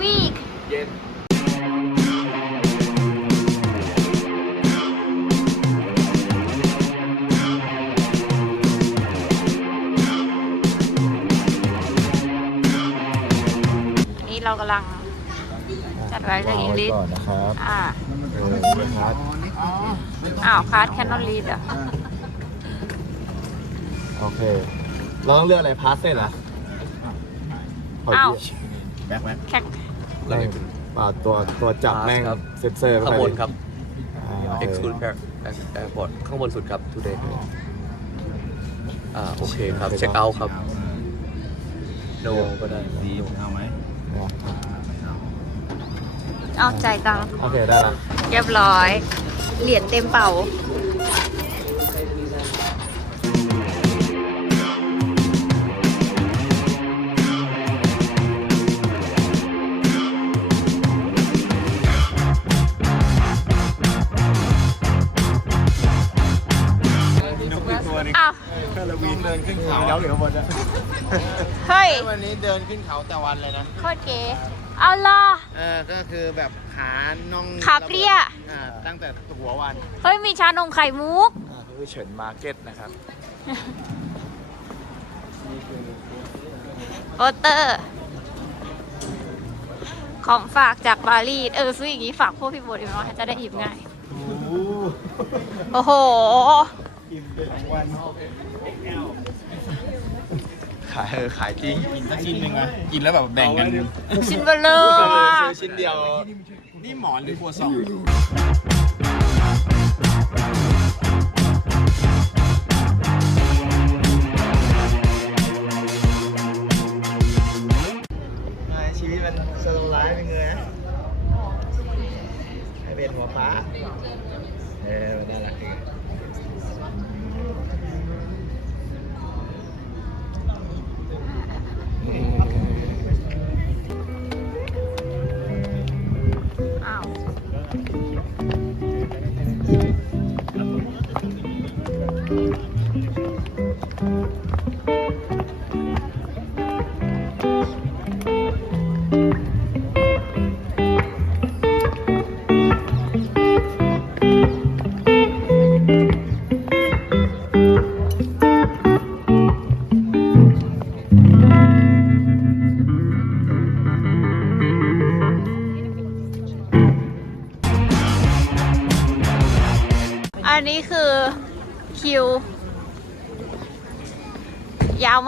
week เย็น นี่เรากำลังจัดไว้เรื่องอังกฤษก่อนนะครับอ่า เออครับอ้าวคาร์ดแคนนอลลีดอะ โอเค เราต้องเลือกอะไรพาสเซ่เหรอขอ้าวเลืกแบ็คแบ็คแข่ง แม่งป่าตัวตัวจับแม่งครับ เซ็นเซอร์ข้างบนครับ อ่า Exclude Air Airport ข้างบนสุดครับ today อ่าโอเคครับ เช็คเอาท์ครับ no ก็ได้ดีเอาไหมเอาใจายตังค์โอเคได้ละเรียบร้อย เหรียญเต็มเป่า ขึ้นเขาแล้วเหลือบนนะเฮ้ย วันนี้เดินขึ้นเขาแต่วันเลยนะ โคตรเก๋ เอาล่ะ เออก็คือแบบขาน่องขาเปรี้ย อ่าตั้งแต่หัววันเฮ้ย มีชานมไข่มุก อ่าคือเฉินมาร์เก็ตนะครับโอเตอร์ ของฝากจากปารีส เออ ซื้ออย่างนี้ฝากพวกพี่โบดีไหมวะจะได้หยิบง่าย โอ้โหขายเออขายจริงกินสักชิ้นหนึ่งอะกินแล้วแบบแบ่งกัน ชิ้นเบลเลอร์อะซื้อชิ้นเดียว นี่หมอนหรือครัวซองชีวิตมันสโลว์ไลฟ์เป็นไงนะให้เป็นหัวฟ้า เออน่ารักจริง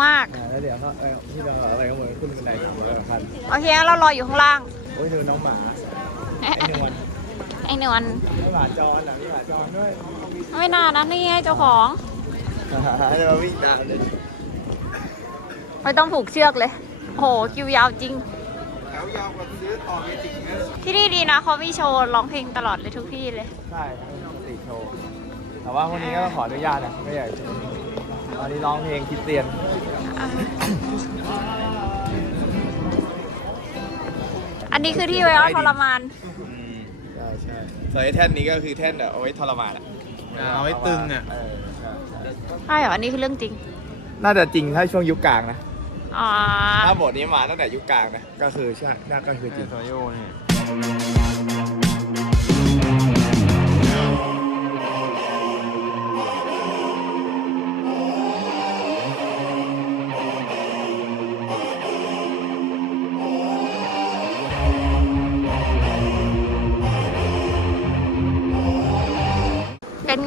ยาวมากแล้วเดี๋ยวเขาที่เราอะไรก็เหมือนขึ้นบันไดสามร้อยกว่าขั้นโอเคงั้นเรารออยู่ข้างล่าง โอ้ยดูน้องหมาไอ้ไอ้หนวลไอ้นวลหมาจรอะมีหมาจรด้วยไม่น่านะนี่ไงเจ้าของ จะมาวิ่งตามเลยไม่ต้องผูกเชือกเลย โห คิวยาวจริง แถวยาวกว่าซื้อต่อเมจิกนะที่นี่ดีนะเขามีโชว์ร้องเพลงตลอดเลยทุกที่เลย ใช่ติโชว์แต่ว่าวันนี้ก็ต้องขออนุญาตนะไม่อยากจะตอนนี้ร้องเพลงคริสเตียน อันนี้คือที่ไว้ว่าทรมาน ใช่ใช่ส่วนไอ้แท่นนี้ก็คือแท่นแบบเอาไว้ทรมานอะเอาไว้ตึงอะ เใช่ใช่ใช่เหรอ อันนี้คือเรื่องจริง น่าจะจริงถ้าช่วงยุคกลางนะ อ๋อ ถ้าบทนี้มาตั้งแต่ยุคกลางนะก็คือใช่น่าก็คือจริง โซโยเนี่เป็น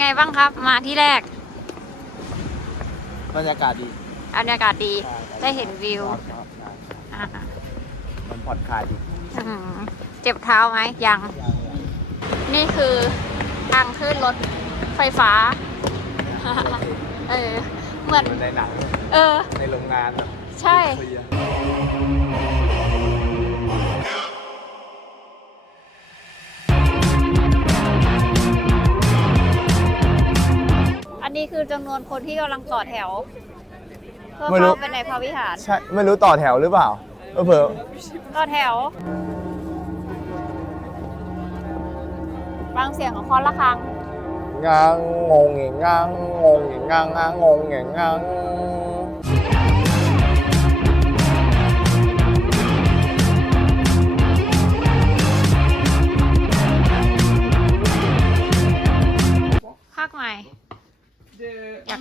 ไงบ้างครับ มาที่แรกบรรยากาศดีบรรยากาศดีใช่ได้เห็นวิวชอบชอบใช่อ่ามันผ่อนคลายดีอืมเจ็บเท้าไหมยัง นี่คือทางขึ้นรถไฟฟ้า เออ เหมือน เหมือนในหนังเออ ในโรงงานแบบใช่ เคลียร์ จำนวนคนที่กำลังต่อแถว เพื่อเข้าไปในพระวิหาร ใช่ไม่รู้ต่อแถวหรือเปล่าเผื่อต่อแถวฟังเสียงของคอนละครังงางงงเงงางงงเงงางงางงงเงงาง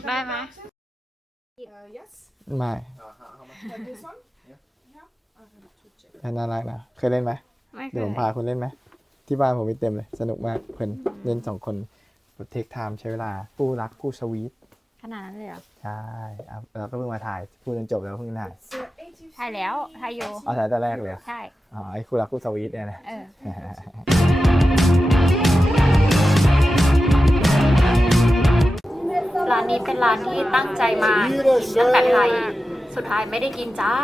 ไม่ Like this one? Yeah. I'm gonna to check. แค่น่ารักนะเคยเล่นไหมไม่เคเดี๋ยวยผมพาคุณเล่นไหมที่บ้านผมมีเต็มเลย สนุกมากเพื่อนเล่นสองคนเทคไทม์ใช้เวลาคู่รักคู่สวีทขนาดนั้นเลยเหรอ ใช่อะเราก็เพิ่งมาถ่ายพูดจนจบแล้วเพิ่งถ่าย So 80ใช่แล้วไทยโย เอาถ่ายแต่แรกเลยใช่ อ๋อไอ้คู่รักคู่สวีทเนี่ยนะ เออ ร้านนี้เป็นร้านที่ตั้งใจมาตั้งแต่ไทยสุดท้ายไม่ได้กินจ้า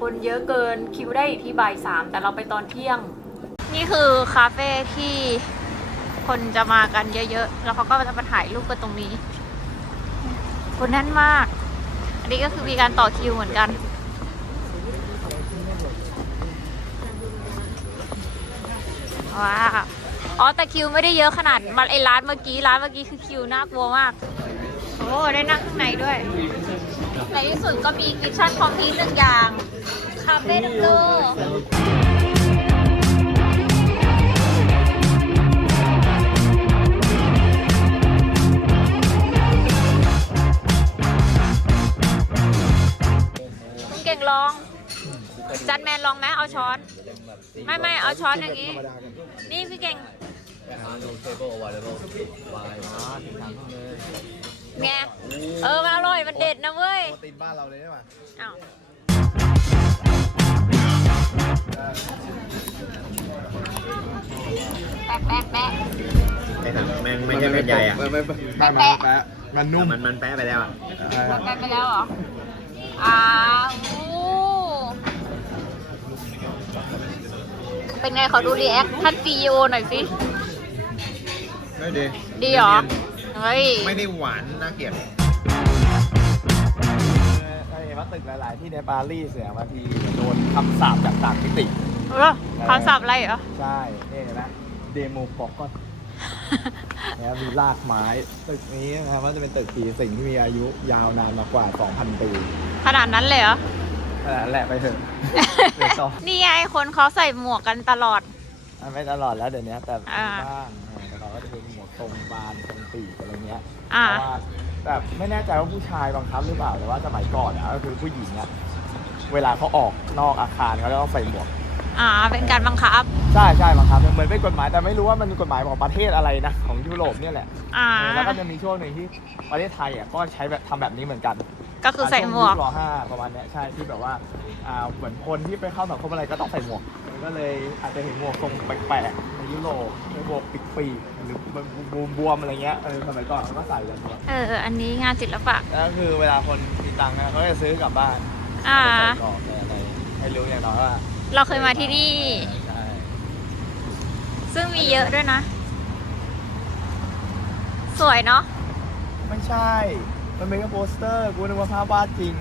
คนเยอะเกินคิวได้อีกที่บ่ายสามแต่เราไปตอนเที่ยง นี่คือคาเฟ่ที่คนจะมากันเยอะๆ แล้วเขาก็จะมาถ่ายรูปกันตรงนี้ คนแน่นมาก อันนี้ก็คือมีการต่อคิวเหมือนกัน ว้าว อ๋อแต่คิวไม่ได้เยอะขนาดมาไอร้านเมื่อกี้ร้านเมื่อกี้คือคิวน่ากลัวมาก โอ้ ได้นั่งข้างในด้วย ในที่สุดก็มีกิฟชั่นพร้อมพีหนึ่งอย่าง คาเฟ่ดังโกคุณเก่งลอง จัดแมนลองไหมเอาช้อน ไม่ไม่เอาช้อนอย่างนี้ นี่พี่เก่ง ไงเออมันอร่อยมันเด็ดนะเว้ย โปรตีนบ้านเราเลยใช่ไหมอ้าวแปะแปะแปะไอ้ถังแมงไม่ใช่แม่ใหญ่อะ ไม่ไม่ไม่แปะแปะ มันนุ่มมันมันแปะไปแล้วอะแปะแปะไปแล้วเหรอ อ้าวอู้เป็นไงขอดูรีแอคท่านซีโอหน่อยสิ ไม่ดีดีเหรอ เฮ้ย ไม่ได้หวานน่าเกลียดถ้าเห็นว่าตึกหลาย ๆ ที่ในปารีสเนี่ยบางทีโดนคำสาปจากต่างมิติ เออคำศัพท์อะไรเหรอ ใช่นี่เห็นไหมเดโมปอกก็นะครับมีรากไม้ ตึกนี้นะครับมันจะเป็นตึกปีสิ่งที่มีอายุยาวนานมากกว่า 2,000 ปีขนาดนั้นเลยเหรอขนาดนั้นแหละไปเถอะเดี๋ยวต่อนี่ไงคนเขาใส่หมวกกันตลอด อะไม่ตลอดแล้วเดี๋ยวนี้แต่อ่ามีบ้างเออแต่เราก็จะเป็นหมวกตรงบานตรงปีกอะไร เงี้ยอ่าเพราะว่าแบบไม่แน่ใจว่าผู้ชายบังคับหรือเปล่าแต่ว่าสมัยก่อนอะก็คือผู้หญิงอะเวลาเขาออกนอกอาคารเขาจะต้องใส่หมวก อ่า เป็นการบังคับ ใช่ใช่บังคับเหมือนเป็นกฎหมายแต่ไม่รู้ว่ามันเป็นกฎหมายของประเทศอะไรนะของยุโรปเนี่ยแหละอ่า เออแล้วก็จะมีช่วงหนึ่งที่ประเทศไทยอะก็ใช้แบบทำแบบนี้เหมือนกันก็คือใส่หมวกรอห้าประมาณเนี้ยใช่ที่แบบว่าอ่าเหมือนคนที่ไปเข้าสังคมอะไรก็ต้องใส่หมวกมัน ก็เลยอาจจะเห็นหมวกทรงแปลกๆในยุโรปหมวกปีกๆหรือบวมๆอะไรเงี้ยเออสมัยก่อนเขาก็ใส่กันหมดเอออันนี้งานศิลปะ แล้วคือเวลาคนมีตังค์นะเขาก็จะซื้อกลับบ้านอ่า ใส่กรอบใส่อะไรให้รู้อย่างน้อยว่าเราเคยมาที่นี่ ใช่ซึ่งมีเยอะด้วยนะ สวยเนาะ ไม่ใช่ มันเป็นแค่โปสเตอร์กูนึกว่าภาพวาดจริง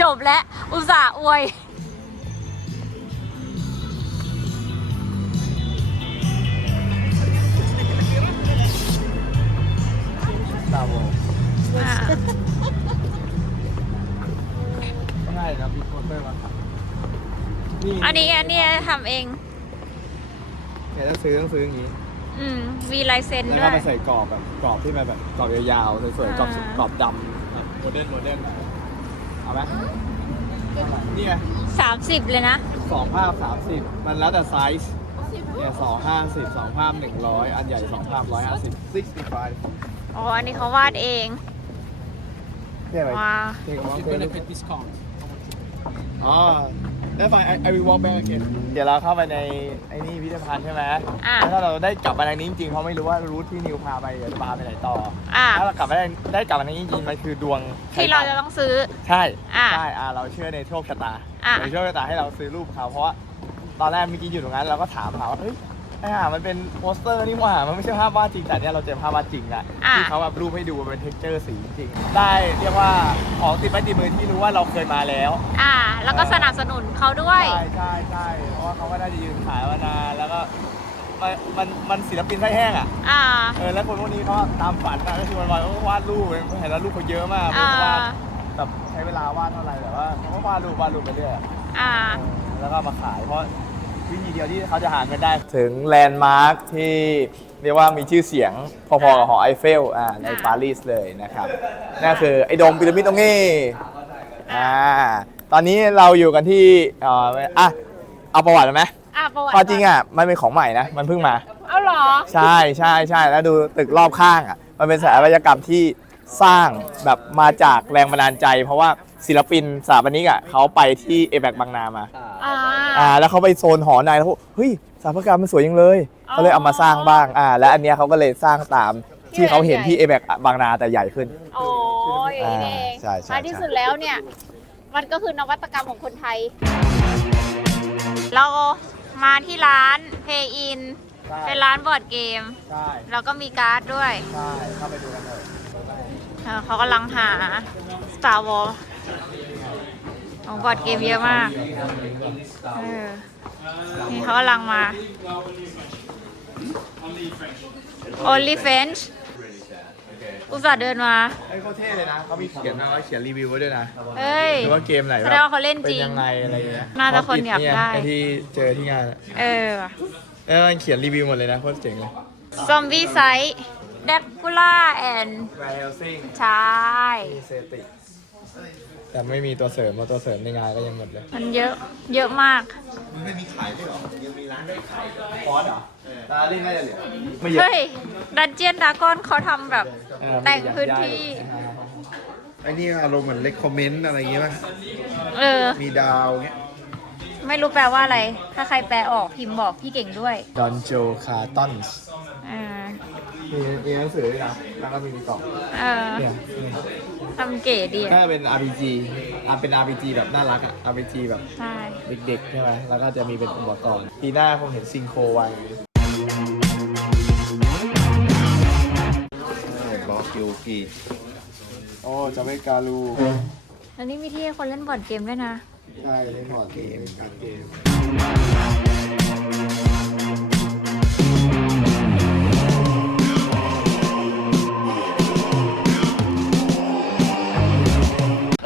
จบแล้วอุตส่าห์อวย นี่อันนี้อันนี้ทำเอง เนี่ยถ้าซื้อต้องซื้ออย่างนี้อืมมีลายเซ็นแล้วด้ก็วยไปใส่กรอบแบบกรอบที่มันแบบกรอบยาวๆสวยๆกรอบอ่า กรอบดำโมเดิร์นโมเดิร์นเอาไหมนี่ไงสามสิบเลยนะ สองภาพสามสิบมันแล้วแต่ไซส์เนี่ยสองห้าสิบสองภาพหนึ่งร้อยอันใหญ่สองภาพร้อยห้าสิบ sixty five อ๋อ อันนี้เขาวาดเอง เนี่ยอะไรว้าเท่ของเราเป็น discount อ๋อ ได้ไฟ I I will walk back again เดี๋ยวเราเข้าไปในไอ้นี่พิพิธภัณฑ์ใช่ไหมอ่าแล้วถ้าเราได้กลับมาทางนี้จริงๆเพราะไม่รู้ว่ารูทที่นิวพาไปเดี๋ยวจะพาไปไหนต่ออ่าถ้าเรากลับมาได้ได้กลับมาทางนี้จริงๆมันคือดวงที่เราจะต้องซื้อ ใช่อ่าใช่อ่าเราเชื่อในโชคชะตาอ่าในโชคชะตาให้เราซื้อรูปเขาเพราะว่าตอนแรกเมื่อกี้อยู่ตรงนั้นเราก็ถามเขาว่าเฮ้ย ไอ้ห่ามันเป็นโปสเตอร์นี่หว่า มันไม่ใช่ภาพวาดจริง แต่เนี่ยเราเจอภาพวาดจริงแหละอ่าที่เขาแบบรูปให้ดูเป็นเท็กเจอร์สีจริงๆได้เรียกว่าของติดไม้ติดมือที่รู้ว่าเราเคยมาแล้ว อ่า แล้วก็สนับสนุนเขาด้วย ใช่ใช่ใช่เพราะว่าเขาก็น่าจะยืนขายมานานแล้วก็มันมันมันศิลปินไส้แห้งอะ อ่า เออแล้วคนพวกนี้เขาตามฝันนะก็คือวันวันเขาก็วาดรูปเห็นแล้วรูปเขาเยอะมากเพอ่า ราะว่าแบบใช้เวลาวาดเท่าไหร่แต่ว่าเขาก็วาดรูปวาดรูปไปเรื่อยอะอ่า เออแล้วก็มาขายเพราะ วิธีเดียวที่เขาจะหาเงินได้ ถึงแลนด์มาร์คที่เรียกว่ามีชื่อเสียงพอๆกับหอไอเฟลอ่าในปารีสเลยนะครับนั่นคือไอ้โดมพีระมิดตรงนี้อ่าตอนนี้เราอยู่กันที่เอ่ออะเอาประวัติเลยไหมอะประวัติความจริงอะมันเป็นของใหม่นะมันเพิ่งมา เอาเหรอ ใช่ใช่ใช่แล้วดูตึกรอบข้างอะมันเป็นสถาปัตยกรรมที่สร้างแบบมาจากแรงบันดาลใจ เพราะว่า ศิลปินสถาปนิกอะเขาไปที่เอแบกบางนามาอ่า อ่าแล้วเขาไปโซนหอในแล้วเขาเฮ้ยสถาปัตยกรรมมันสวยจังเลยอ๋อเขาเลยเอามาสร้างบ้างอ่าและอันเนี้ยเขาก็เลยสร้างตามที่ที่เขาเห็นใหญ่ที่เอแบกบางนาแต่ใหญ่ขึ้น โอ้ยอย่างนี้เองใช่ใช่ ท้ายที่สุดแล้วเนี่ย มันก็คือนวัตกรรมของคนไทย เรามาที่ร้านเพย์อินใช่เป็นร้านบอร์ดเกม ใช่แล้วก็มีการ์ดด้วย ใช่เข้าไปดูกันเลย เออเขากำลังหา Star Wars ของบอร์ดเกมเยอะมาก เออ นี่เขากำลังมา Only French อุตส่าห์เดินมา เฮ้ยเขาเท่เลยนะเขามีเขียนนะเขาเขียนรีวิวไว้ด้วยนะเฮ้ย หรือว่าเกมไหนแสดงว่าเขาเล่นจริงเป็นยังไงอะไรอย่างเงี้ยน่าจะคนอยากได้ไอ้ที่เจอที่งานอะเออว่ะ เออมันเขียนรีวิวหมดเลยนะโคตรเจ๋งเลย ซอมบี้ไซส์เดกูล่าแอนแวร์ซิงใช่ มีเซติ แต่ไม่มีตัวเสริมเพราะตัวเสริมในงานก็ยังหมดเลยมันเยอะ เยอะมากคอร์สเหรอตาลิงน่าจะเหลือไม่เยอะเฮ้ย ดันเจียนดากอนเขาทำแบบ เออแต่งพื้นที่ ไอ้นี่อารมณ์เหมือนเลคคอมเมนต์อะไรอย่างเงี้ยป่ะ เออ มีดาวเงี้ย ไม่รู้แปลว่าอะไร ถ้าใครแปลออกพิมพ์บอกพี่เก่งด้วยดอนโจคาร์ตันส์เออมีมีหนังสือด้วยนะแล้วก็มีกล่องเออเนี่ยนี่ ทำเก๋ดีก็อะเป็น RPG อะเป็น RPG แบบน่ารักอะ RPG แบบใช่ เด็กๆใช่ไหมแล้วก็จะมีเป็นอุปกรณ์ปีหน้าคงเห็นซิงโครไว้บอกยูกีโอ้จะไม่การูแล้วนี่มีที่ให้คนเล่นบอร์ดเกมด้วยนะ ใช่เล่นบอร์ดเกมการดเกม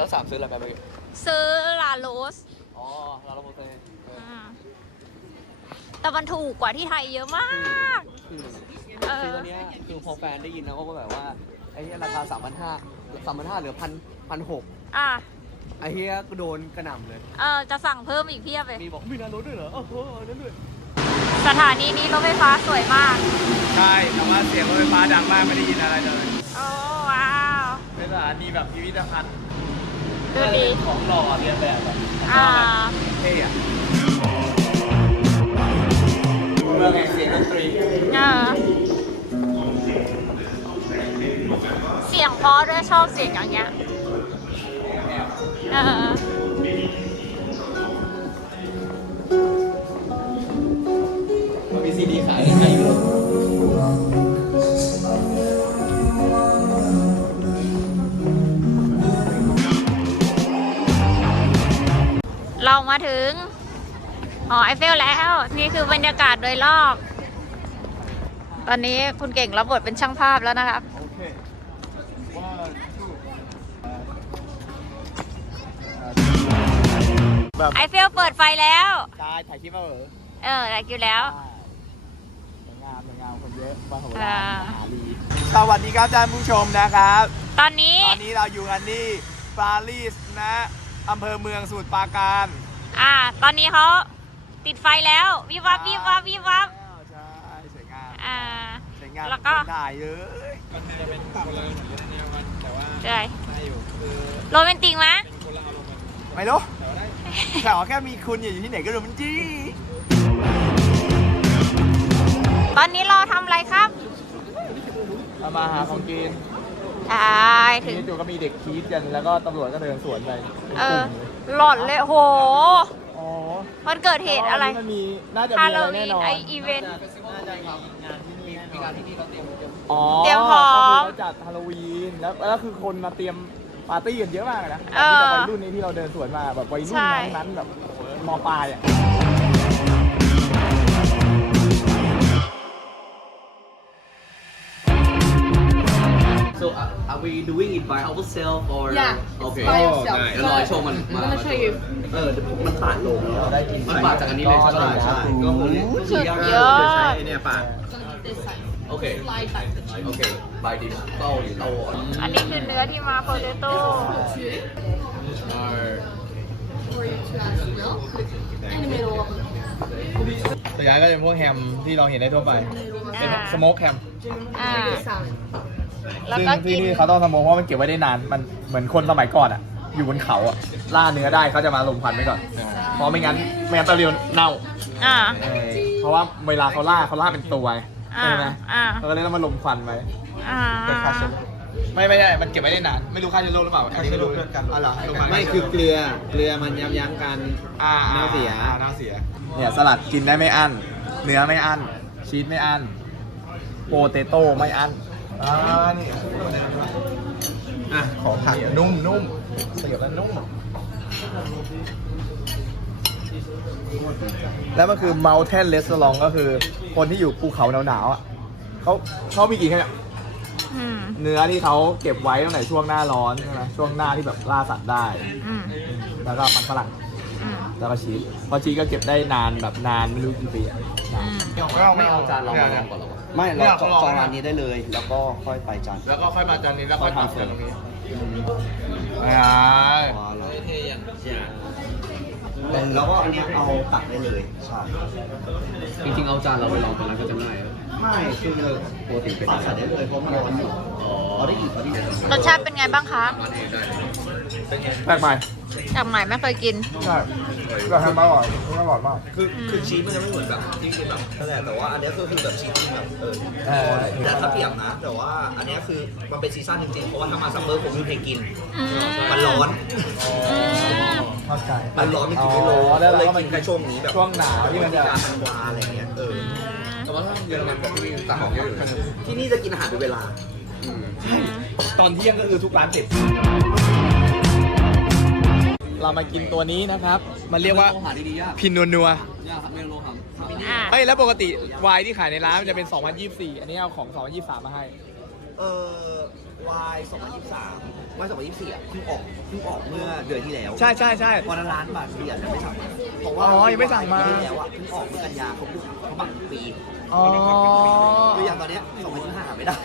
แล้วสามซื้ออะไรไปเมื่อกี้ซื้อลาโรสอ๋อลาลาโมเซ่อืมแต่มันถูกกว่าที่ไทยเยอะมาก คือเออ คือตัวเนี้ยคือพอแฟนได้ยินนะก็แบบว่าไอ้เนี้ยราคาสามพันห้าสามพันห้าเหลือพันพันหกอะ ไอ้เฮียก็โดนกระหน่ำเลย เออจะสั่งเพิ่มอีกเพียบเลย มีบอกมีนาโรด้วยเหรอเออเออนั่นด้วยสถานีนี้รถไฟฟ้าสวยมาก ใช่แต่ว่าเสียงรถไฟฟ้าดังมากไม่ได้ยินอะไรเลยโอ้ว้าว เป็นสถานีแบบพิพิธภัณฑ์ ดูดีของหล่อเรียนแบบอะอ่าเท่อะเมืองแห่งเสียงดนตรีเออเสียงเพราะด้วยชอบเสียงอย่างเงี้ยเออ เรามาถึงหอไอเฟลแล้ว นี่คือบรรยากาศโดยรอบ ตอนนี้คุณเก่งรับบทเป็นช่างภาพแล้วนะครับโอเค one two แบบไอเฟลเปิดไฟแล้วกายถ่ายคลิปมาเหรอเออได้คิวแล้ว สวยงามสวยงามคนเยอะมาหัวอ่าหาลีสวัสดีครับท่านผู้ชมนะครับ ตอนนี้ ตอนนี้เราอยู่กันที่ปารีสนะ อำเภอเมืองสมุทรปราการอ่า ตอนนี้เขาติดไฟแล้ววิบวับวิบวับวิบวับใช่สวยงามอ่า สวยงามแล้วก็ คนถ่ายเลยมันจะเป็นคนละแนวกันแต่ว่าใช่ได้อยู่คือโรแมนติกไหมไม่รู้แต่ว่าแค่มีคุณอยู่ที่ไหนก็รู้มันจีตอนนี้เราทำอะไรครับเรามาหาของกิน ใช่ถึทีงนี้จู่ก็มีเด็กคีดกันแล้วก็ตำรวจก็เดินสวนไปเป็นเอกลุ่อ มเลยหลอนเลยโห อ๋อมันเกิดเหตุอะไร มันมีน่าจะมีฮาอะโลไรวีแน่นนอนไออีเวนต์มีการที่นี่เขาเตรียมเตรียมอ๋อเตรียมพร้อมก็คืเขาจัดฮาโลวีนแล้วแล้วคือคนมาเตรียมปาร์ตี้กันเยอะมากเลยนะเออที่แบบวัยรุ่นนี้ที่เราเดินสวนมาแบบวัยรุ่นใช่ นั้นนั้นๆแบบมปลายอะ uh, are we doing it by ourselves or Yeah, it's okay by yourself. เดี๋ยวรอให้โชว์มัน I'm มา gonna show you. เออเดี๋ยวมันปาดลงแล้วมันปาดจากอันนี้เลยใช่ไหมใช่ก็คือสุดยอใช้ดไอ้เนี่ยปาด This side. โอเค Slide back the cheese. โอเคบายดิเต้าเต้าอ่อนอันนี้คือเนื้อที่มาโพเตโต้ For you to add milk in the middle of ส่วนใหญ่ก็จะเป็นพวกแฮมที่เราเห็นได้ทั่วไป เป็นอ่า สโมกแฮม อ่า the salad. แล้วซึ่งก็ที่กินนี่เขาต้องสโมกเพราะมันเก็บไว้ได้นาน มันเหมือนคนสมัยก่อนอะ อยู่บนเขาอะ ล่าเนื้อได้เขาจะมาลมควันไว้ก่อน เพราะไม่งั้นไม่งั้นตะเรียวเน่าอ่า เออเพราะว่าเวลาเขาล่าเขาล่าเป็นตัวอ่าใช่ไหมอ่า เขาก็เลยต้องมาลมควันไว้ อ่า ไม่ไม่ได้มันเก็บไว้ได้นาน ไม่รู้ค่าเชื้อโรคหรือเปล่าอันนี้ไม่รู้กันอ๋อเหรอไม่คือเกลือเกลือมันยับยั้งการอ่าเน่าเสีย อ่าเน่าเสีย เนี่ยสลัดกินได้ไม่อั้น เนื้อไม่อั้น ชีสไม่อั้น โปเตโต้ไม่อั้น อ่านี่อะขอผักนุ่มนุ่มเสียบแล้วนุ่ม แล้วมันคือ mountain restaurant ก็คือคนที่อยู่ภูเขาหนาวๆอะเขาเขามีกี่แค่เนี่ยอืมเนื้อที่เขาเก็บไว้ตั้งแต่ช่วงหน้าร้อนใช่ไหมช่วงหน้าที่แบบล่าสัตว์ได้ อืมแล้วก็มันฝรั่งอืมแล้วก็ชีสเพราะชีสก็เก็บได้นานแบบนานไม่รู้กี่ปีอะอืมไม่เอาจานเรามาลองก่อนหรอวะ ไม่เนี่เรายจองเขาลองจองนะร้านนี้ได้เลย แล้วก็ค่อยไปจานแล้วก็ค่อยมาจานนี้แล้วค่อยทำจานตรงนี้อ่าว้าวเราแล้วก็อันเนี้ยเอาตักได้เลยใช่จริงๆเอาจานเราไปลองตรงนั้นก็จะง่ายอะไม่คือปกติตักใส่ได้เลยเพราะมันร้อนอยู่เอาได้อีกเอาได้อีกรสชาติเป็นไงบ้างคะร้านเองได้แปลกใหม่จากใหม่ไม่เคยกินใช่ แต่ทำอร่อยอร่อยมาก คือคือชีสมันจะไม่เหมือนแบบที่เป็นแบบนั่นแหละแต่ว่าอันเนี้ยก็คือแบบชีสที่แบบเออเออ แต่ถ้าเปรียบนะ แต่ว่าอันเนี้ยคือมันเป็นซีซั่นจริงๆ เพราะว่าถ้ามาซัมเมอร์ผมไม่มีใครกิน อืมมันร้อน อืมเข้าใจมันร้อนมันกินไม่ลงอ๋อแล้วก็เลยแล้วมันกินแค่ช่วงนี้แบบช่วงหนาวที่มันจะการธันวาอะไรเงี้ยเออแต่ว่าถ้าเยอรมันกับที่นี่ต่างของเยอะอยู่นะที่นี่จะกินอาหารเป็นเวลา ตอนเที่ยงก็คือทุกร้านปิด เรามากินตัวนี้นะครับ มันเรียกว่าโลหะดีๆยากพินนัวนัวยากครับไม่โลหะอ่าเฮ้ยแล้วปกติไวน์ที่ขายในร้านมันจะเป็น 2024 อันนี้เอาของ 2023 มาให้ เออวาย2023วาย2024อะเพิ่งออกเพิ่งออกเมื่อเดือนที่แล้วใช่ใช่ใช่ วันละล้านบาทเบียร์ยังไม่สั่งมาเพราะว่าอ๋อยังไม่สั่งมาปีที่แล้วอะเพิ่งออกเมื่อกันยาเขาพูดเขาบังปีอ๋อ คืออย่างตอนเนี้ย2025หาไม่ได้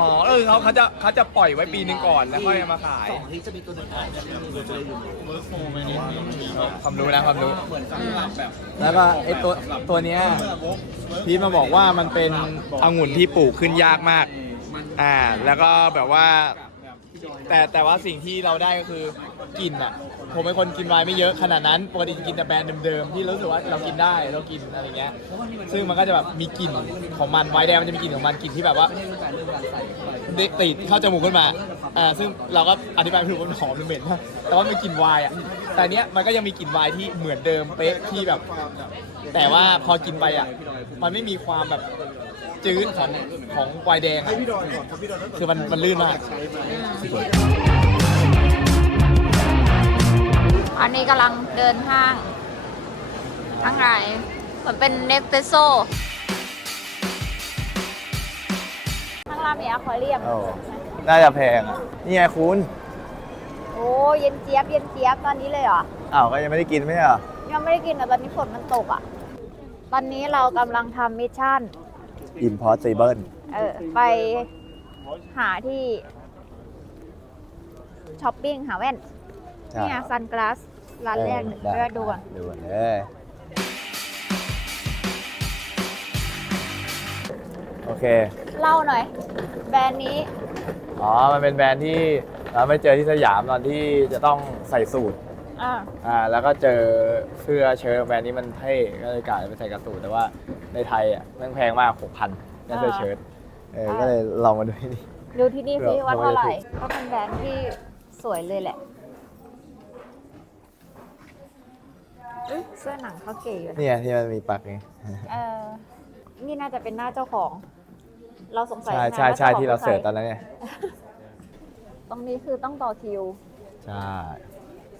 อ๋อเออเขาเขาจะเขาจะปล่อยไว้ปีหนึ่งก่อนแล้วค่อยเอามาขายสองอาที่จะมีตัวหนึ่งออกเราจะได้รู้ความรู้นะความรู้ เหมือนกันแบบแล้วก็ไอตัวตัวเนี้ยพีทมาบอกว่ามันเป็นองุ่นที่ปลูกขึ้นยากมาก อ่า แล้วก็แบบว่า แต่แต่ว่าสิ่งที่เราได้ก็คือกลิ่นอะ ผมเป็นคนกินไวน์ไม่เยอะขนาดนั้นปกติจะกินแต่แบรนด์เดิมๆที่รู้สึกว่าเรากินได้เรากินอะไรเงี้ย ซึ่งมันก็จะแบบมีกลิ่นของมันไวน์แดงมันจะมีกลิ่นของมันกลิ่นที่แบบว่าเด็กติดเข้าจมูกขึ้นมาอ่าซึ่งเราก็อธิบายไม่ถูกว่ามันหอมหรือเหม็นนะแต่ว่ามันกลิ่นไวน์อะแต่เนี้ยมันก็ยังมีกลิ่นไวน์ที่เหมือนเดิมเป๊ะที่แบบ แต่ว่าพอกินไปอะ มันไม่มีความแบบ จืดของของไวน์แดงอะคือมันมันลื่นมากอันนี้กำลังเดินห้างข้างในเหมือนเป็นเนสเปโซข้างล่างมีอะควาเรียมน่าจะแพงอะ นี่ไงคุณโอ้เย็นเจี๊ยบเย็นเจี๊ยบตอนนี้เลยเหรอ อ้าวก็ยังไม่ได้กินไม่ใช่เหรอ ยังไม่ได้กินแต่ตอนนี้ฝนมันตกอะ ตอนนี้เรากำลังทำมิชชั่น Impossible เออไปหาที่ช้อปปิ้งหาแว่นใช่นี่ไงซันกลาสร้านแรกเออเลือกดูก่อนดูก่อนเลยโอเค เล่าหน่อย แบรนด์นี้ อ๋อ มันเป็นแบรนด์ที่เราไม่เจอที่สยามตอนที่จะต้องใส่สูตร อ่า อ่าแล้วก็เจอเสื้อเชิ้ตแบรนด์นี้มันเท่ก็เลยกลายไปใส่กระสูตรแต่ว่าในไทยอะแม่งแพงมากหกพันนั่นเสื้อเชิ้ตเออก็เลยลองมาดูที่นี่ ดูที่นี่เผื่ซิอว่าเท่าไหร่เผื่อจะถูกก็เป็นแบรนด์ที่สวยเลยแหละเอ้ยเสื้อหนังเขาเก๋อยู่นะเนี่ยที่มันมีปักนี่เออนี่น่าจะเป็นหน้าเจ้าของ เราสงสัยใช่นนใช่ว่ใช่จ้ขงที่เราคือเสิร์ชใคตอนนั้นเนี่ย ตรงนี้คือต้องต่อคิว ใช่เ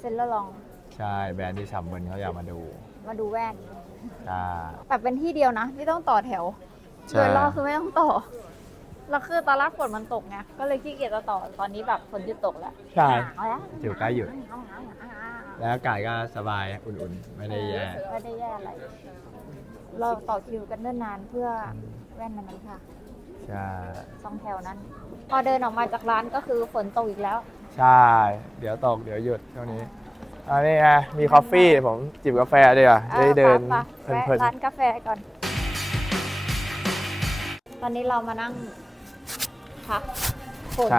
ซ็นแล้วลอง ใช่แบรนด์ที่ฉ่ำเงินเขาอยากมาดูมาดูแว่นใช่แต่เป็นที่เดียวนะไม่ต้องต่อแถวใช่ โดยรอบคือไม่ต้องต่อแล้วคือตอนแรกฝนมันตกไงก็เลยขี้เกียจจะต่อตอนนี้แบบฝนหยุดตกแล้วใช่ หนาวแล้วอยู่ใกล้หยุด แล้วอากาศก็สบายอุ่นๆ ไม่ได้แย่ ไม่ได้แย่อะไร เราต่อคิวกันเนิ่นนานเพื่อแว่นนั้นค่ะ ใช่สองแถวนั้น พอเดินออกมาจากร้านก็คือฝนตกอีกแล้วใช่ เดี๋ยวตกเดี๋ยวหยุดช่วงนี้อันนี้ไงมีคอฟฟี่ผมจิบกาแฟดีกว่าได้เดินออเพไปๆลินแวะร้านกาแฟก่อน ตอนนี้เรามานั่งพักฝน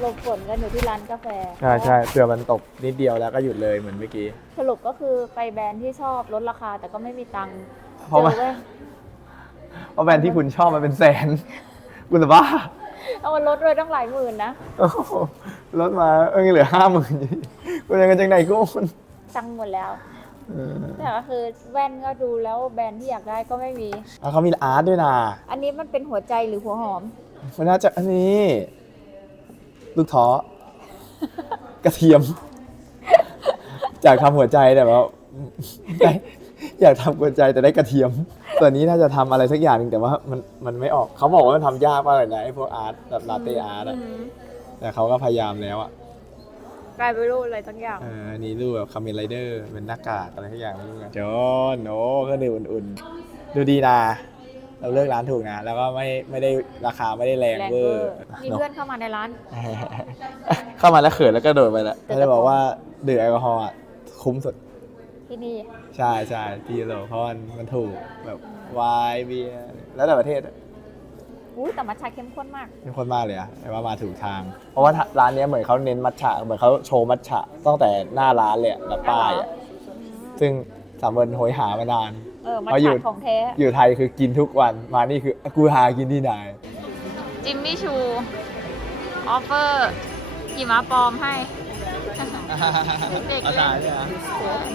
หลบฝนกันอยู่ที่ร้านกาแฟๆใช่ใช่เผื่อมันตกนิดเดียวแล้วก็หยุดเลยเหมือนเมื่อกี้ สรุปก็คือไปแบรนด์ที่ชอบลดราคาแต่ก็ไม่มีตังค์เพราะว่าจอว้ยเพราะแบรนด์ที่คุณชอบมันเป็นแสน คุณจะบ้าเอามาลดเลยตั้งหลายหมื่นนะโอ้โหลดมาเออเหลือห้าหมื่นคุณยังกันจังไหนกูคุณตังค์หมดแล้วเออแต่ก็คือแว่นก็ดูแล้วแบรนด์ที่อยากได้ก็ไม่มี แล้วเขามีอาร์ตด้วยนะอันนี้มันเป็นหัวใจหรือหัวหอม มันน่าจะอันนี้ ลูกท้อกระเทียม จากทำหัวใจแต่ว่าได้ อยากทำหัวใจแต่ได้กระเทียม ตัวนี้น่าจะทำอะไรสักอย่างหนึงแต่ว่ามันมันไม่ออกเขาบอกว่ามันทำยากมากเลยนะไอ้พวกอาร์ตแบบลาเต้อาร์ตอะอืมแต่เขาก็พยายามแล้วอะกลายเป็นรูปอะไรทั้งอย่าง เอออันนี้รูปแบบคาเมนไรเดอร์เป็นหน้ากากอะไรสักอย่างไม่รู้ไงจอนโอ้เครื่องดื่มอุ่นๆ ดูดีนะเราเลือกร้านถูกนะ แล้วก็ไม่ไม่ได้ราคาไม่ได้แรงแรงเวเวออร์ร์มีเพื่อนเข้ามาในร้าน เข้ามาแล้วเขินแล้วก็โดดไปแล้วแต่ก็เลยบอกว่าดื่มแอลกอฮอล์อะคุ้มสุดที่นี่ ใช่ใช่ที่ยุโรปเพราะมันมันถูกแบบไวน์เบียร์แล้วแต่ประเทศอะอู้แต่มัทฉะเข้มข้นมากเป็นคนมากเลยอะแต่ว่ามาถูกทาง เพราะว่าร้านเนี้ยเหมือนเขาเน้นมัทฉะเหมือนเขาโชว์มัทฉะตั้งแต่หน้าร้านเลยอะแบบป้ายอะซึ่งสามวันโหยหามานานเออมัทเพราะอยู่ฉะของแท้ อยู่ไทยคือกินทุกวันมานี่คือกูหากินที่ไหน จิมมี่ชู ออฟเฟอร์หิมะปลอมให้ เด็กอาเล่จารนย์ใช่ไหม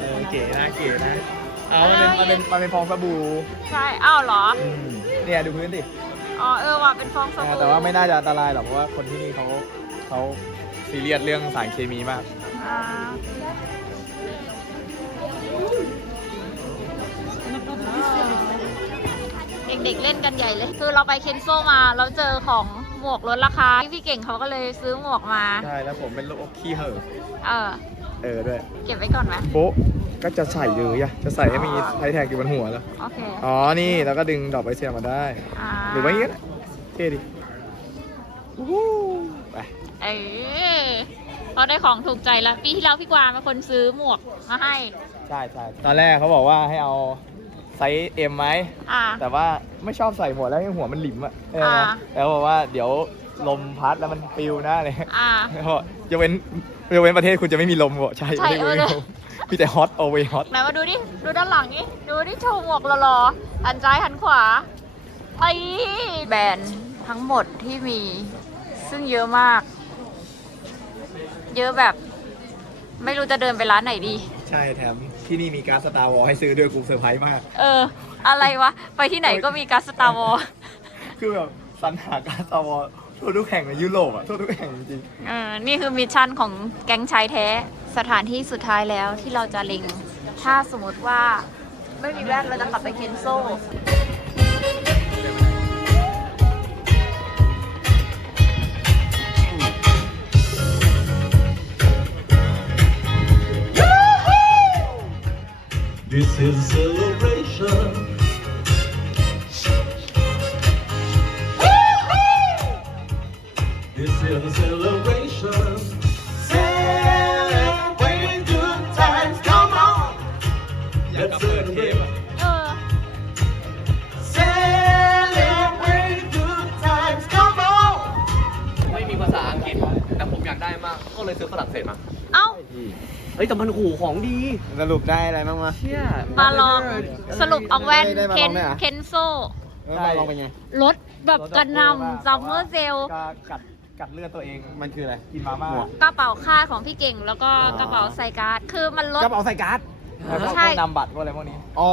เออเก๋นะเก๋นะเอามันเป็นมันเป็นมันเป็นฟองสบู่ใช่อ้าวเหรอ อืมเนี่ยดูพื้นดิอ๋อเออว่ะเป็นฟองสอ่าบู่แต่ว่าไม่น่าจะอันตรายหรอกเพราะว่าคนที่นี่เขาเขาซีเรียสเรื่องสารเคมีมาก อ่าเด็กๆเล่นกันใหญ่เลย คือเราไปเคนโซมา เราเจอของ หมวกลดราคาพี่เก่งเขาก็เลยซื้อหมวกมา ใช่แล้วผมเป็นโรคขี้เห่อะเออ เออด้วย เก็บไว้ก่อนไหมโป๊ะก็จะใส่เลยอะจะใส่ให้มีไทแท็กอยู่บนหัวแล้ว โอเค อ๋อ นี่แล้วก็ดึงดอกไอเสียมาได้ อ่าหรือว่าอย่างงี้ก็ได้เท่ดิวู้ฮู้ไปเออเราได้ของถูกใจแล้ว ปีที่แล้วพี่กวางเป็นคนซื้อหมวกมาให้ ใช่ใช่ตอนแรกเขาบอกว่าให้เอา ไซส์เอ็มไหม อ่า แต่ว่าไม่ชอบใส่หัวแล้วให้หัวมันหลิมอะเอออ่าแล้วบอกว่าเดี๋ยวลมพัดแล้วมันปิวนะอะไรเลยอ่าเขาบอกจะเว้นจะเว้นประเทศคุณจะไม่มีลมบอกใช่ใช่ไม่เออมีเลยลมมีแต่ฮอตเอาไว้ฮอตไหนมาดูดิ ดูด้านหลังนี่ดูดิโชว์หมวกหล่อๆหันซ้ายหันขวาไอ้แบรนด์ทั้งหมดที่มี ซึ่งเยอะมาก เยอะแบบ ไม่รู้จะเดินไปร้านไหนดี ใช่แถม ที่นี่มีการสตาร์วอลให้ซื้อด้วยกูเซอร์ไพรส์มาก เออ อะไรวะ ไปที่ไหนก็มีการสตาร์วอลคือแบบสรรหาการสตาร์วอลทั่วทุกแห่งในยุโรปอะทั่วทุกแห่งจริงเออนี่คือมิชชั่นของแก๊งชายแท้ สถานที่สุดท้ายแล้วที่เราจะเล็ง ถ้าสมมติว่าไม่มีแว่นเราจะกลับไปเคนโซ This is celebration. สรุปได้อะไรบ้างมาเชี่ยมาลองสรุปเอาแว่นได้มาเคนลองด้วยเหรอ เคนโซได้ลองเป็นไงรถแบบกระหนำซัมเมอร์เซลก็กัดกัดเลือดตัวเองมันคืออะไรกินมาม่ากระเป๋าคาดของพี่เก่ง แล้วก็กระเป๋าใส่การ์ดคือมันลด กระเป๋าใส่การ์ดแล้วก็ใช่พวกนำบัตรพวกอะไรพวกนี้อ๋อ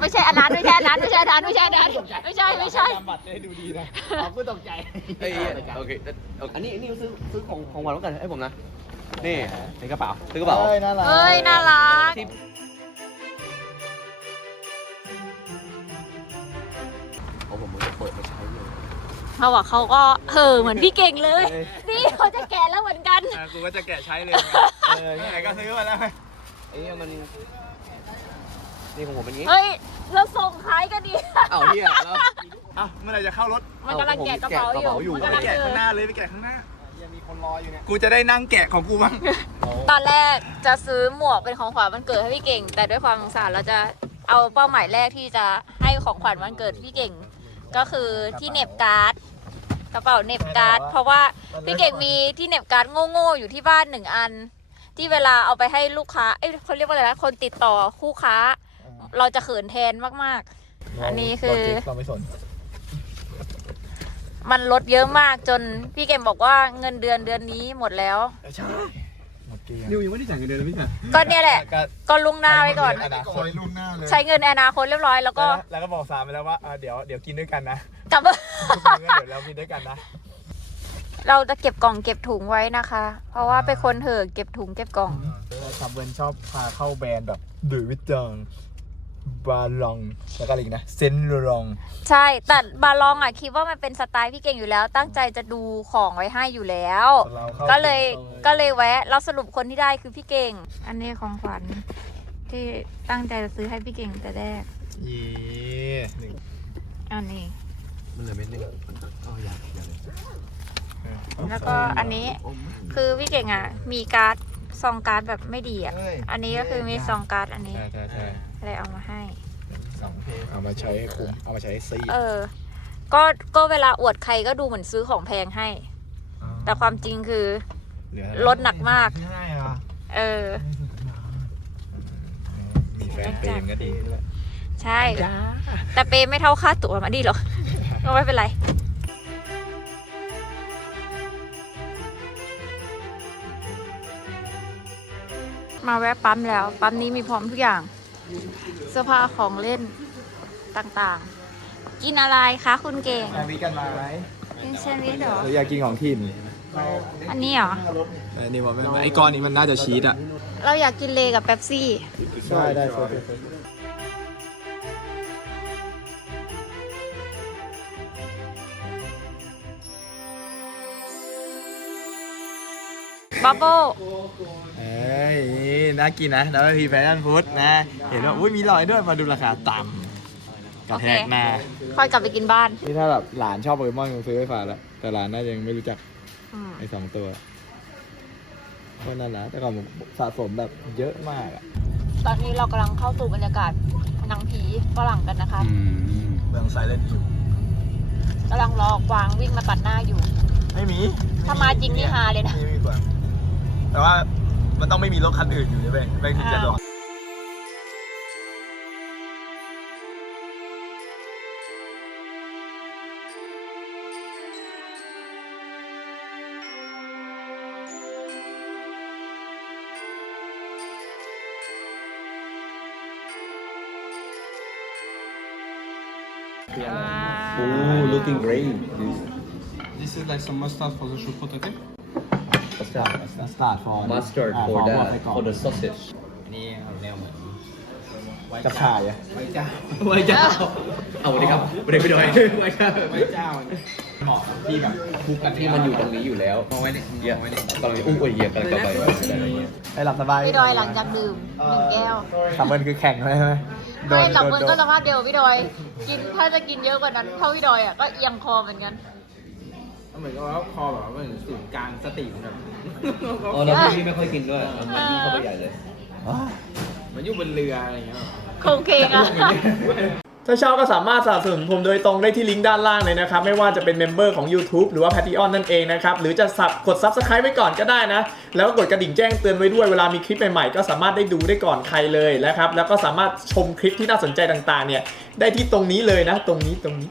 ไม่ใช่อันนั้นไม่ใช่อันนั้นไม่ใช่อันนั้นไม่ใช่อันนั้นไม่ใช่ไม่ใช่ นำบัตรจะได้ดูดีนะเอาเพื่อตกใจ เอ้ยโอเคเอาอันนี้อันนี้ซื้อซื้อของของหวานแล้วกันให้ผมนะ นี่ในกระเป๋าซื้อกระเป๋า เอ้ยน่ารักเอ้ย น่ารัก ที่ โอ้ผมจะเปิดมาใช้เลยเขาบอกเขาก็เห่อเหมือนพี่เก่งเลย นี่เขาจะแก่แล้วเหมือนกัน อะกูก็จะแกะใช้เลยไงเออยังไงก็ซื้อมาแล้วไงไอ้เหี้ยมัน นี่ของผมเป็นอย่างงี้เฮ้ย เราส่งขายกันดี เอ้าเฮียแล้ว อะเมื่อไหร่จะเข้ารถ มันกำลังแกะกระเป๋าอยู่ มันไปกำลังแกะเจข้างหอน้าเลยไปแกะข้างหน้ายังมี คนรออยู่เนี่ยกูจะได้นั่งแกะของกูบ้างตอนแรกจะซื้อหมวกเป็นของขวัญวันเกิดให้พี่เก่ง แต่ด้วยความสงสารเราจะเอาเป้าหมายแรกที่จะให้ของขวัญวันเกิดพี่เก่ง ก็คือที่เหน็บการ์ดกระเป๋าเหน็บการ์ดเพราะว่าพี่เก่งมีที่เหน็บการ์ดโง่ๆอยู่ที่บ้านหนึ่งอัน ที่เวลาเอาไปให้ลูกค้าเอ้ยเขาเรียกว่าอะไรนะคนติดต่อคู่ค้า เราจะเขินแทนมากๆ อันนี้คือ เราไม่สน มันลดเยอะมากจนพี่เก่งบอกว่าเงินเดือนเดือนนี้หมดแล้ว ใช่หมดเกลี้ยงนิวยังไม่ได้จ่ายเงินเดือนเลยพี่ค่ะก็เนี่ยแหละ ก็ก็ลุงหน้าไว้ก่อนอนาคคอตยลูกหน้าเลยใช้เงินในอนาคตเรียบร้อยแล้วก็แล้วก็บอกสามไปแล้วว่าอะเดี๋ยวเดี๋ยวกินด้วยกันนะกลับทุกมื้อเดี๋ยวเรากินด้วยกันนะ เราจะเก็บกล่องเก็บถุงไว้นะคะ เพราะว่าเป็นคนเถอะเก็บถุงเก็บกล่องขับเวนชอบพาเข้าแบรนด์แบบดุยวิตตอง บาลองแล้วก็อะไรอีกนะเซนลองใช่ แต่บาลองอะคิดว่ามันเป็นสไตล์พี่เก่งอยู่แล้ว ตั้งใจจะดูของไว้ให้อยู่แล้วก็เลยก็เลยแวะเราสรุปคนที่ได้คือพี่เก่ง อันนี้ของขวัญที่ตั้งใจจะซื้อให้พี่เก่งแต่แรกเย่หนึ่งอันนี้ มันเหลือเม็ดนึงอ๋ออยากอยากเลยแล้วก็อันนี้คือพี่เก่งอะมีการ์ด ซองการ์ดแบบไม่ดีอะอันนี้ก็คือมีซองการ์ดอันนี้ใช่ใช่ใช่เลยเอามาให้ สองเพลงเอามาใช้ให้คุ้มเอามาใช้ให้ซีเออ ก็ก็เวลาอวดใครก็ดูเหมือนซื้อของแพงให้ แต่ความจริงคือ เหลือลดหนักมาก ใช่เหรอเออ มีแฟนเพลงก็ดีด้วยใช่ แต่เปย์ไม่เท่าค่าตั๋วมาดีหรอก ก็ไม่เป็นไร มาแวะปั๊มแล้ว ปั๊มนี้มีพร้อมทุกอย่าง เสื้อผ้าของเล่นต่างๆ กินอะไรคะคุณเก่งแซนด์วิชกันมาไหมกินแซนด์วิชเหรอ เราอยากกินของถิ่นอันนี้เหรอ เออนี่บอกไม่ไอ้ก้อนนี้มันน่าจะชีสอะ เราอยากกินเลกับเป๊ปซี่ ได้ได้บับเบิ้ลเอ้ยนี่น่ากินนะแล้วพีแฟชั่นฟู้ดนะ เห็นว่าอุ้ยมีรอยด้วยมาดูราคาต่ำกระแทกหน้าค่อยกลับไปกินบ้านนี่ถ้าแบบหลานชอบโปเกมอนคงซื้อให้ฝากแล้วแต่หลานน่าจะยังไม่รู้จักอืมไอ้สองตัวก็นั่นนะแต่ก่อนผมสะสมแบบเยอะมากอะตอนนี้เรากำลังเข้าสู่บรรยากาศหนังผีฝรั่งกันนะคะเมืองไซเลนต์อยู่ กำลังรอกวางวิ่งมาตัดหน้าอยู่ ไม่มีถ้ามาจริงนี่ฮาเลยนะ ไม่มีกว่าแต่ว่า มันต้องไม่มีรถคันอื่นอยู่ด้วยไม่ถึงจะหลอด Ooh looking great This is like some mustard for the shoot potato สตาร์ทสตาร์ทฟอร์ mustard อ่า for ฟอ the ร์ไปก่อน for the sausage กับข่ายอะไว้เจ้าเอาวันนี้ครับวันนี้ไปด้วยไว้เจ้าไว้เจ้าเหมาะที่แบบคุกกันที่มันอยู่ตรงนี้อยู่แล้วเอาไว้เนี่ยเหี้ยกำลังอุ้งอุ้ยเหี้ยกำลังจะไปให้หลับสบายพี่ดอยหลังจากดื่มหนึ่งแก้วขับเบิร์นคือแข่งเลยใช่ไหมโดไม่นหลับโดเบิร์นนโดก็นสภาพเดียวกับพี่ดอย กินถ้าจะกินเยอะกว่านั้นเท่าพี่ดอยอะก็เอียงคอเหมือนกัน เหมือนกับว่าคอแบบว่าเหมือนศูนย์กลางสติเหมือนแบบอ๋อแล้วพี่ไม่ค่อยกินด้วยมันยิ่งเข้าไปใหญ่เลยเหมือนอยู่บนเรืออะไรอย่างเงี้ยโครงเคงอะถ้าชอบก็สามารถสนับสนุนผมโดยตรงได้ที่ลิงก์ด้านล่างเลยนะครับ ไม่ว่าจะเป็นเมมเบอร์ของ YouTube หรือว่า Patreon นั่นเองนะครับ หรือจะสับกด Subscribe ไว้ก่อนก็ได้นะ แล้วก็กดกระดิ่งแจ้งเตือนไว้ด้วยเวลามีคลิปใหม่ๆ ก็สามารถได้ดูได้ก่อนใครเลยนะครับ แล้วก็สามารถชมคลิปที่น่าสนใจต่างๆ เนี่ย ได้ที่ตรงนี้เลยนะ ตรงนี้ตรงนี้